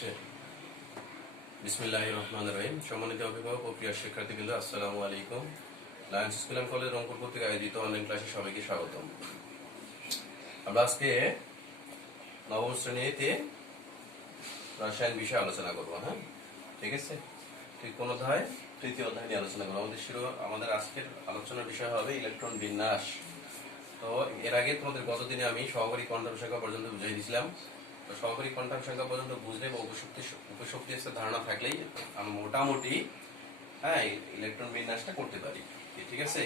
হচ্ছে বিসমিল্লাহির রহমানির রহিম। সম্মানিত অভিভাবক ও প্রিয় শিক্ষার্থীবৃন্দ, আসসালামু আলাইকুম। Lions school and college Rangpur কর্তৃক আয়োজিত অনলাইন ক্লাসে সবাইকে স্বাগতম। আমরা আজকে নবম শ্রেণীতে রসায়ন বিষয়ে আলোচনা করবো। হ্যাঁ, ঠিক আছে। ঠিক কোন অধ্যায়? তৃতীয় অধ্যায় নিয়ে আলোচনা করবো। আমাদের আজকের আলোচনার বিষয় হবে ইলেকট্রন বিন্যাস। তো এর আগে তোমাদের গতদিনে আমি সহকারী কোয়ান্টাম সংখ্যা পর্যন্ত বুঝিয়ে দিয়েছিলাম। তো সহকারী কোয়ান্টাম সংখ্যা পর্যন্ত বুঝলে বা উপশক্তি ধারণা থাকলেই আমি মোটামুটি ইলেকট্রন বিন্যাসটা করতে পারি। ঠিক আছে।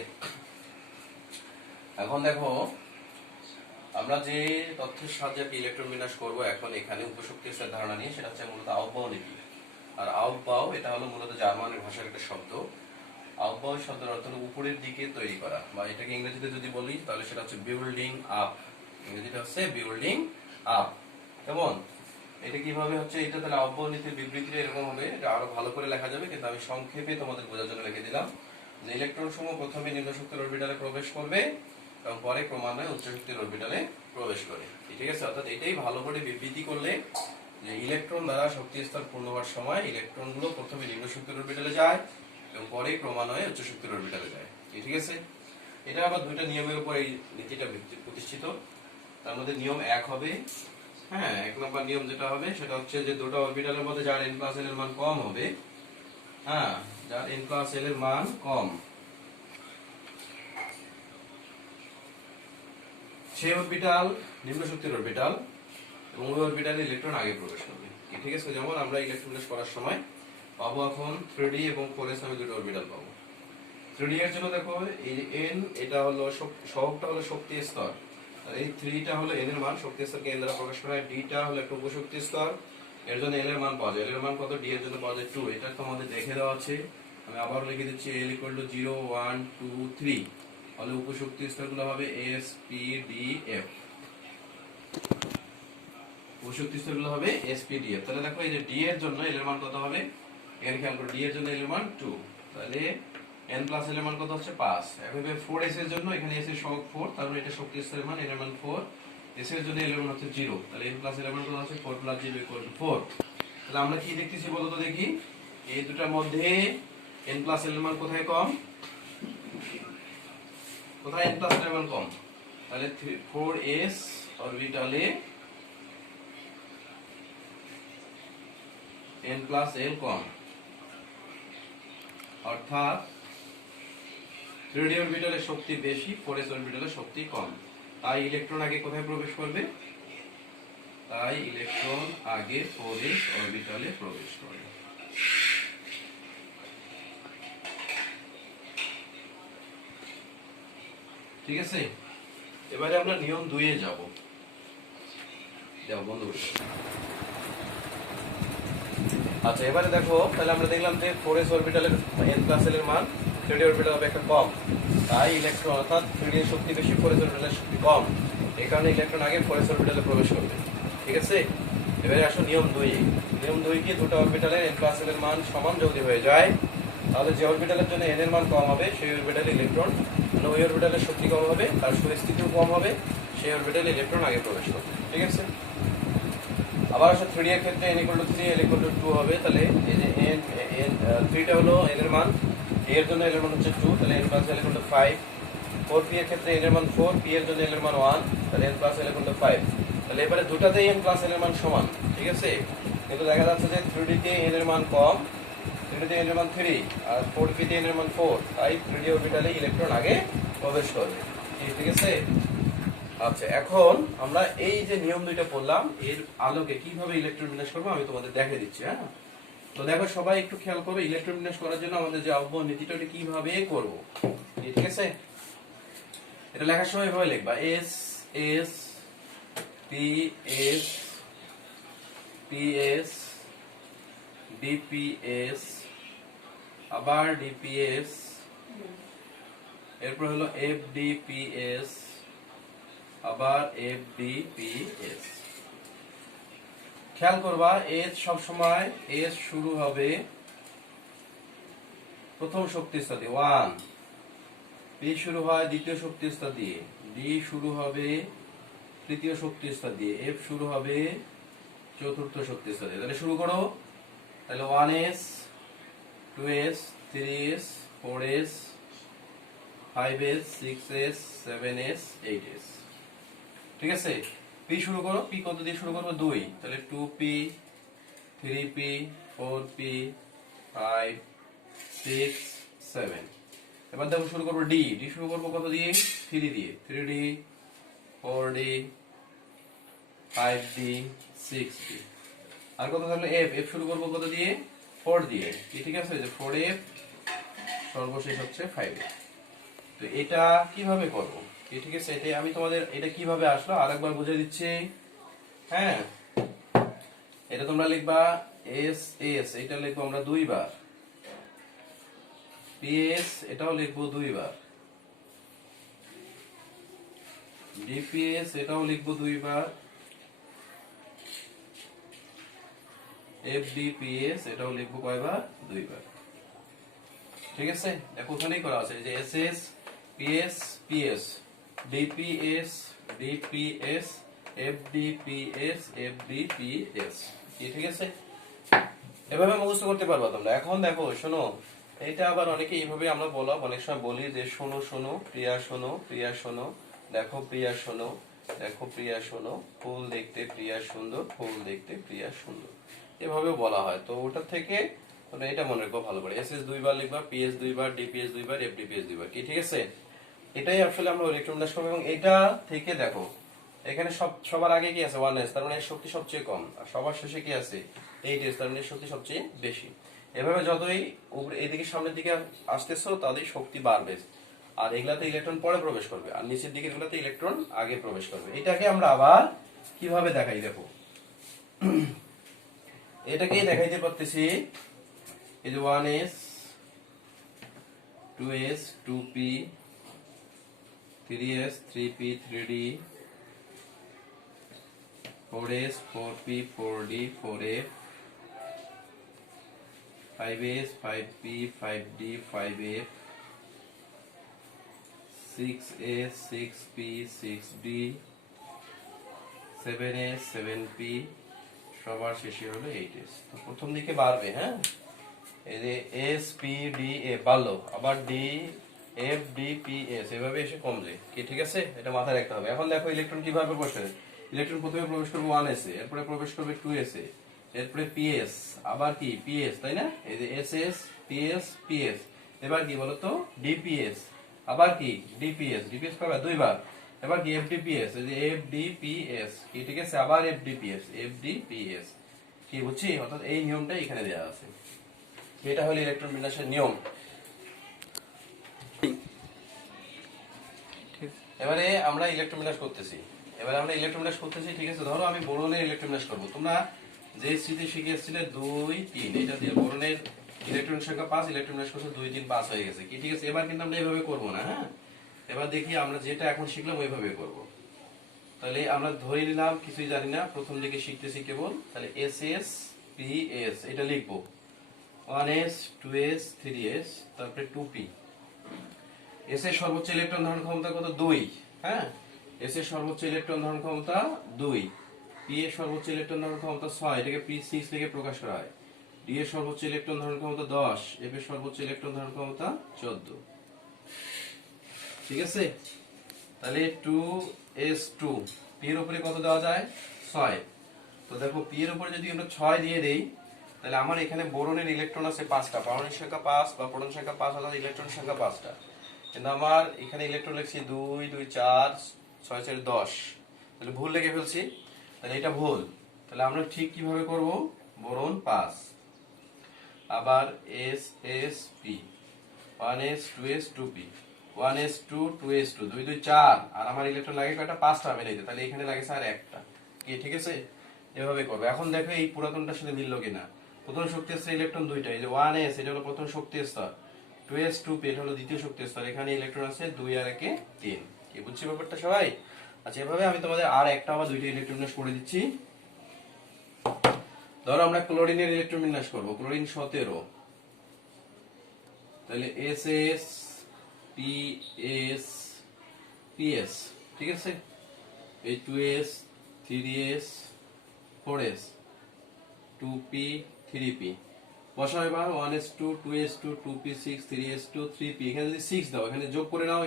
এখন দেখো, আমরা যে তথ্যের সাহায্যে ইলেকট্রন বিন্যাস করব এখন এখানে উপশক্তি ধারণা নিয়ে, সেটা হচ্ছে মূলত আউফবাউ নীতি। আর আউফবাউ এটা হলো মূলত জার্মানের ভাষার একটা শব্দ। আউফবাউ শব্দের অর্থ হলো উপরের দিকে তৈরি করা, বা এটাকে ইংরেজিতে যদি বলি তাহলে সেটা হচ্ছে বিল্ডিং আপ। ইংরেজিটা হচ্ছে বিল্ডিং আপ। কেমন? এটা কিভাবে হচ্ছে, এটা তাহলে আউফবাউ নীতির বিবৃতিটা এরকম হবে। এটা আরো ভালো করে লেখা যাবে, কিন্তু আমি সংক্ষেপে তোমাদের বোঝার জন্য লিখে দিলাম যে ইলেকট্রন সমূহ প্রথমে নিম্ন শক্তির অরবিটালে প্রবেশ করবে এবং পরে ক্রমান্বয়ে উচ্চ শক্তির অরবিটালে প্রবেশ করে। ঠিক আছে। অর্থাৎ এটাই ভালো করে বিবৃতি করলে যে ইলেকট্রন দ্বারা শক্তি স্তর পূর্ণ হওয়ার সময় ইলেকট্রন গুলো প্রথমে নিম্ন শক্তির অরবিটালে যায় এবং পরে ক্রমান্বয়ে উচ্চ শক্তির অরবিটালে যায়। ঠিক আছে। এটা আবার দুইটা নিয়মের উপর এই নীতিটা প্রতিষ্ঠিত। তার মধ্যে নিয়ম এক হবে, এক নম্বর নিয়ম যেটা হবে সেটা হচ্ছে যে দুটো অরবিটালের মধ্যে যার n + l এর মান কম হবে, যার n + l এর মান কম, সেই অরবিটাল নিম্ন শক্তির অরবিটাল এবং ওই অরবিটালে ইলেকট্রন আগে প্রবেশ করবে। ঠিক আছে। যেমন আমরা ইলেকট্রন বিন্যাস করার সময় পাবো এখন 3d এবং 4s নামে দুটো অরবিটাল পাবো। 3d এর জন্য দেখো এই n, এটা হলো সহগটা হলো শক্তি স্তর, আর এই 3টা হলো n এর মান, শক্তি স্তরকে n দ্বারা প্রকাশ করা হয়। d-টা হলো একটা উপশক্তি স্তর, এর জন্য l এর মান পাওয়া যায়। l এর মান কত? d এর জন্য পাওয়া যায় 2। এটা তোমাদের দেখে দেওয়া আছে, আমি আবার লিখে দিচ্ছি। l = 0 1 2 3 হলে উপশক্তি স্তরগুলো হবে s p d f। উপশক্তি স্তরগুলো হবে s p d f। তাহলে দেখো এই যে d এর জন্য l এর মান কত হবে, এখানে খেয়াল করো, d এর জন্য l এর মান 2, তাহলে n + l এর মান কত হচ্ছে 5। এভাবে 4s এর জন্য এখানে s এর সহগ 4, তার মানে এটা শক্তি স্তরের মান, n এর মান 4। s এর জন্য l এর মান হচ্ছে 0, তাহলে n + l এর মান কত হচ্ছে 4 + 0 = 4। তাহলে আমরা কি দেখতেছি বলো তো দেখি, এই দুটোর মধ্যে n + l এর মান কোথায় কম? কোথায় n + l এর মান কম? তাহলে 4s অরবিটালে n + l কম, অর্থাৎ 3d অরবিটালে শক্তি বেশি, 4s অরবিটালে শক্তি কম। তাই ইলেকট্রন আগে কোথায় প্রবেশ করবে? তাই ইলেকট্রন আগে 4s অরবিটালে প্রবেশ করে। ঠিক আছে। এবারে আমরা নিয়ম 2 এ যাব। বন্ধ করে। আচ্ছা, এবারে দেখো, তাহলে আমরা দেখলাম যে 4s অরবিটালের n + l এর মান 3d অরবিটাল হবে একটা কম, তাই ইলেকট্রন, অর্থাৎ 3d এর শক্তি বেশি, 4s অরবিটালের শক্তি কম, এই কারণে ইলেকট্রন আগে 4s অরবিটালে প্রবেশ করবে। ঠিক আছে। এবারে আসো নিয়ম 2 এ। নিয়ম 2 কি, দুটো অরবিটালে n + l এর মান সমান যদি হয়ে যায়, তাহলে যে অরবিটালের জন্য n এর মান কম হবে সেই অরবিটালে ইলেকট্রন, মানে ওই অরবিটালের শক্তি কম হবে, তার স্থিতিও কম হবে, সেই অরবিটালে ইলেকট্রন আগে প্রবেশ করবে। ঠিক আছে। আবার আসলে 3d এর ক্ষেত্রে n = 3 l = 2 হবে। তাহলে এই যে n 3টা হলো n এর মান, a এর জন্য l এর মান হচ্ছে 2, তাহলে n + l = 5। 4p এর ক্ষেত্রে n এর মান 4, p এর জন্য l এর মান 1, তাহলে n + l = 5। তাহলে এবারে দুটাতেই n + l এর মান সমান। ঠিক আছে। কিন্তু দেখা যাচ্ছে যে 3d তে n এর মান কম, 3d তে n এর মান 3 আর 4p তে n এর মান 4, তাই 3d অরবিটালে ইলেকট্রন আগে প্রবেশ করবে। ঠিক আছে। আচ্ছা, এখন আমরা এই যে নিয়ম 2টা পড়লাম, এর আলোকে কিভাবে ইলেকট্রন বিন্যাস করবো আমি তোমাদের দেখিয়ে দিচ্ছি। তো দেখো, সবাই একটু খেয়াল করো, ইলেকট্রন বিন্যাস করার জন্য আমাদের যে আউফবাউ নীতিটা কিভাবে করব। ঠিক আছে। এটা লেখার সময় এভাবে লিখবা, s s p s p s d p s, আবার d p s, এরপর হলো f d p s, আবার FDPS। খেয়াল করবা, S সব সময় S শুরু হবে প্রথম শক্তি স্তর দিয়ে 1, P শুরু হয় দ্বিতীয় শক্তি স্তর দিয়ে, D শুরু হবে তৃতীয় শক্তি স্তর দিয়ে, F শুরু হবে চতুর্থ শক্তি স্তরে। তাহলে শুরু করো। তাহলে 1s 2s 3s 4s 5s 6s 7s 8s। ঠিক আছে, পি শুরু করো। পি কত দিয়ে শুরু করবো? 2। তাহলে 2p 3p 4p 5 6 7। এবার দেখো শুরু করবো ডি। ডি শুরু করবো কত দিয়ে? 3 দিয়ে। 3d 4d 5d 6d। আর কত থাকলো? এফ। এফ শুরু করবো কত দিয়ে? 4 দিয়ে। ঠিক আছে, যে 4f সর্বশেষ হচ্ছে 5। তো এটা কিভাবে করবো? ঠিক আছে, এটা আমি তোমাদের এটা কিভাবে আসলো আরেকবার বুঝিয়ে দিচ্ছি। হ্যাঁ, এটা তোমরা লিখবা এস এস, এটা লিখবো আমরা 2 বার। পিএস এটাও লিখবো 2 বার। ডিপিএস এটাও লিখবো 2 বার। এফডিপিএস এটাও লিখবো কয়বার? 2 বার। ঠিক আছে, দেখো ওখানেই করা আছে যে SS PS PS DPS DPS FDPS FDPS. ঠিক আছে, এভাবে মুখস্থ করতে পারবা তোমরা। এখন দেখো শোনো, এটা আবার অনেকে এইভাবে আমরা বলা অনেক সময় বলি যে শোনো শোনো প্রিয়া শোনো, প্রিয়া শোনো, দেখো প্রিয়া শোনো, দেখো প্রিয়া শোনো, ফুল দেখতে প্রিয়া সুন্দর, ফুল দেখতে প্রিয়া সুন্দর, এভাবেও বলা হয়। তো ওটা থেকে তোমরা এটা মনে রাখো ভালো করে। এসএস 2 বার লিখবা, পিএস 2 বার, ডিপিএস 2 বার, এফডিপিএস 2 বার। ঠিক আছে, এটাই আসলে আমরা ইলেকট্রন দাস করব। এবং এটা থেকে দেখো এখানে সবার আগে কি আছে? 1s, তার মানে এর শক্তি সবচেয়ে কম। আর সবার শেষে কি আছে? 8s, তার মানে এর শক্তি সবচেয়ে বেশি। এভাবে যতই উপরে এদিকে সামনের দিকে আসতেছো তাদের শক্তি বাড়বে। আর এগুলাতে ইলেকট্রন পরে প্রবেশ করবে, আর নিচের দিকে এগুলাতে ইলেকট্রন আগে প্রবেশ করবে। এটাকে আমরা আবার কিভাবে দেখাই দেখো। এটাকে দেখাইতে পারতেছি এই যে 1s 2s 2p 3s 3p 3d 4s 4p 4d 4f 5s 5p 5d 5f 6s 6p 6d 7s 7p, সবার শেষে হলো 8s। তো প্রথম দিকে বাড়বে। হ্যাঁ, এই যে এস পি ডি এ বাড়লো, আবার D F D P S এভাবে এসে কমবে। ঠিক আছে, এটা মাথায় রাখতে হবে। এখন দেখো ইলেকট্রন কিভাবে বসে। ইলেকট্রন প্রথমে প্রবেশ করবে 1s এ, এরপরে প্রবেশ করবে 2s এ, এরপরে পিএস, আবার কি পিএস, তাই না? এই যে এসএস পিএস পিএস, এবার কি বলতো? ডিপিএস, আবার কি ডিপিএস, ডিপিএস কবে? 2 বার। এবার কি এফডিপিএস, এই যে এফডিপিএস। ঠিক আছে, আবার এফডিপিএস এফডিপিএস। কি বুঝছি? অর্থাৎ এই নিয়মটা এখানে দেওয়া আছে। এটা হলো ইলেকট্রন বিন্যাসের নিয়ম। এবারে আমরা ইলেকট্রন বিন্যাস করতেছি। ঠিক আছে, ধরো আমি বোরনের ইলেকট্রন বিন্যাস করবো। তোমরা যে স্মৃতি শিখে এসেছিলে 2 3, এটা দিয়ে বোরনের ইলেকট্রন সংখ্যা 5, ইলেকট্রন বিন্যাস করছে 2 3 5 হয়ে গেছে। ঠিক আছে, এবার কিন্তু আমরা এইভাবে করবো না। হ্যাঁ, এবার দেখি আমরা যেটা এখন শিখলাম ওইভাবে করব। তাহলে আমরা ধরে নিলাম কিছুই জানি না, প্রথম দিকে শিখতেছি কেবল। তাহলে এস এস পি এস এটা লিখবো 1s 2s 3s, তারপরে 2p। এস এর সর্বোচ্চ ইলেকট্রন ধারণ ক্ষমতা কত? 2। হ্যাঁ, এস এর সর্বোচ্চ ইলেকট্রন ধারণ ক্ষমতা 2। পি এর সর্বোচ্চ ইলেকট্রন ধারণ ক্ষমতা 6, এটাকে p6 থেকে প্রকাশ করা হয়। ডি এর সর্বোচ্চ ইলেকট্রন ধারণ ক্ষমতা 10, এফ এর সর্বোচ্চ ইলেকট্রন ধারণ ক্ষমতা 14। ঠিক আছে, তাহলে 2s2, পি এর উপরে কত দেওয়া যায়? 6। তো দেখো পি এর উপরে যদি আমরা 6 দিয়ে দেই, তাহলে আমার এখানে বোরনের ইলেকট্রন আছে 5টা, পারমাণবিক সংখ্যা 5 বা প্রোটন সংখ্যা 5, অর্থাৎ ইলেকট্রন সংখ্যা 5টা। কিন্তু আমার এখানে ইলেকট্রন লিখছি 2 2 4 6 4 10, তাহলে ভুল লিখে ফেলছি। তাহলে এটা ভুল। তাহলে আমরা ঠিক কিভাবে করব? বোরন 5, আবার S S P 1s 2s 2p 1s2 2s2 2 2 4, আর আমার ইলেকট্রন লাগে কয়টা? 5টা হবে নাইতে, তাহলে এখানে লাগে স্যার একটা। কি ঠিক আছে, এভাবে করবে। এখন দেখো এই পুরাতনটার সাথে মিললো কিনা। প্রথম শক্তি স্তর ইলেকট্রন দুইটা, এই যে 1s এটা হলো প্রথম শক্তি স্তর, 2s 2p এটা হলো দ্বিতীয় শক্তি স্তর। এখানে ইলেকট্রন আছে 2 আর 1 3। কি বুঝছি ব্যাপারটা সবাই? আচ্ছা, এভাবে আমি তোমাদের আর একটা বা দুইটা ইলেকট্রন বিন্যাস করে দিচ্ছি। ধরো আমরা ক্লোরিনের ইলেকট্রন বিন্যাস করব, ক্লোরিন 17। তাহলে এসএস পিএস পিএস। ঠিক আছে, এই 2s 3s 4s 2p 3p বসাও এবার 1s2 2s2 2p6 3s2 3p এখানে যদি 6 দাও এখানে যোগ করে নাও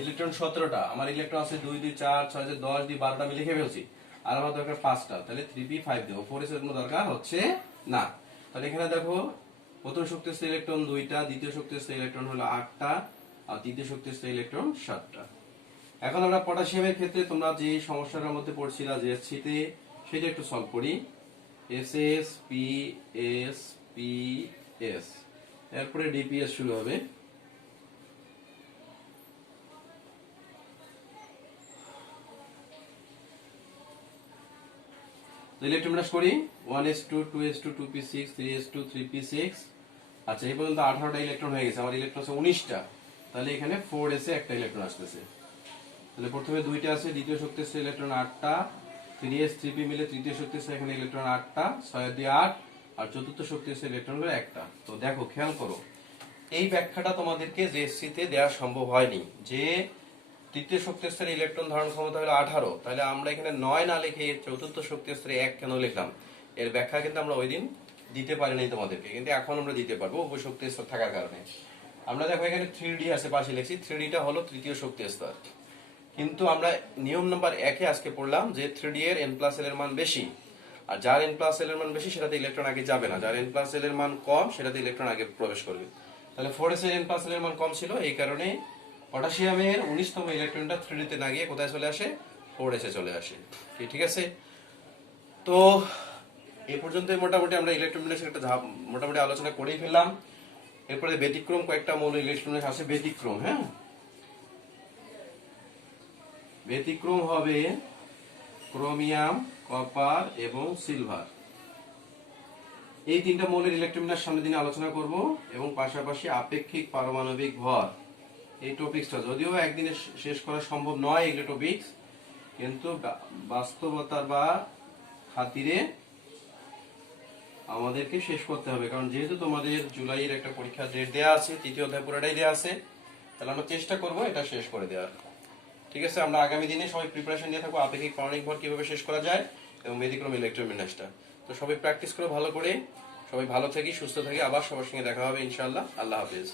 ইলেকট্রন 17টা আমার ইলেকট্রন আছে 2 2 4 6 10 2 12টা আমি লিখে ফেলছি আর আমার দরকার 5টা তাহলে 3p5 দেব 4s এর কোনো দরকার হচ্ছে না তাহলে এখানে দেখো প্রথম শক্তিস্থ ইলেকট্রন 2টা দ্বিতীয় শক্তিস্থ ইলেকট্রন হলো 8টা আর তৃতীয় শক্তিস্থ ইলেকট্রন 7টা এখন আমরা পটাশিয়ামের ক্ষেত্রে তোমরা যে সমস্যাটার মধ্যে পড়ছিলা যে এসসিতে সেটা একটু সলভ করি SS P S P S এরপরে ডিপিএস শুরু হবে ইলেকট্রন বিন্যাস করি 1s2 2s2 2p6 3s2 3p6 আচ্ছা এই পর্যন্ত 18টা ইলেকট্রন হয়ে গেছে আমার ইলেকট্রন আছে 19টা তাহলে এখানে 4s এ একটা ইলেকট্রন আসতেছে তাহলে প্রথমে দুইটা আছে দ্বিতীয় শক্তিস্থ ইলেকট্রন 8টা 3s 3p মিলে তৃতীয় শক্তিস্থ এখানে ইলেকট্রন 8টা 6 দিয়ে 8 আর চতুর্থ শক্তিস্থ ইলেকট্রন হলো একটা তো দেখো খেয়াল করো এই ব্যাখ্যাটা তোমাদেরকে জেএসসি তে দেওয়া সম্ভব হয়নি যে তৃতীয় শক্তিস্তরে ইলেকট্রন ধারণ ক্ষমতা হলো 18 তাহলে আমরা এখানে 9 না লিখে চতুর্থ শক্তিস্তরে 1 কেন লিখলাম এর ব্যাখ্যা কিন্তু আমরা ওই দিন দিতে পারি নাই তোমাদেরকে কিন্তু এখন আমরা দিতে পারবো উভয় শক্তি স্তর থাকার কারণে আমরা দেখো এখানে 3d আছে পাশে লিখছি 3d টা হলো তৃতীয় শক্তি স্তর কিন্তু আমরা নিয়ম নাম্বার 1 এ আজকে পড়লাম যে 3d এর n+l এর মান বেশি আর যার n+l এর মান বেশি সেটাতে ইলেকট্রন আগে যাবে না যার n+l এর মান কম সেটাতে ইলেকট্রন আগে প্রবেশ করবে তাহলে 4s এর n+l এর মান কম ছিল এই কারণে পটাশিয়ামের 19তম ইলেকট্রনটা 3d তে না গিয়ে কোথায় চলে আসে 4s এ চলে আসে ঠিক আছে তো এই পর্যন্ত মোটামুটি আমরা ইলেকট্রন বিন্যাসের একটা মোটামুটি আলোচনা করেই ফেললাম এরপরে ব্যতিক্রম কয়েকটা মৌল ইলেকট্রনের আছে ব্যতিক্রম হ্যাঁ ব্যতিক্রম হবে ক্রোমিয়াম কপার এবং সিলভার এই তিনটা মৌলের ইলেকট্রন বিন্যাস সামনের দিনে আলোচনা করব এবং পাশাপাশি আপেক্ষিক পারমাণবিক ভর এই টপিকসটা যদিও একদিনে শেষ করা সম্ভব নয় এগুলো টপিকস কিন্তু বাস্তবতার বা খাতিরে আমাদেরকে শেষ করতে হবে কারণ যেহেতু তোমাদের জুলাইয়ের একটা পরীক্ষা ডেট দেওয়া আছে তৃতীয় অধ্যায় পুরোটাই দেওয়া আছে তাহলে আমরা চেষ্টা করব এটা শেষ করে দেওয়ার ঠিক আছে আমরা আগামী দিনে সবাই প্রিপারেশন নিয়ে থাকবো আপেক্ষিক পারমাণবিক ভর কিভাবে শেষ করা যায় এবং ব্যতিক্রম ইলেকট্রন বিন্যাসটা তো সবাই প্র্যাকটিস করো ভালো করে সবাই ভালো থাকি সুস্থ থাকি আবার সবার সঙ্গে দেখা হবে ইনশাআল্লাহ আল্লাহ হাফেজ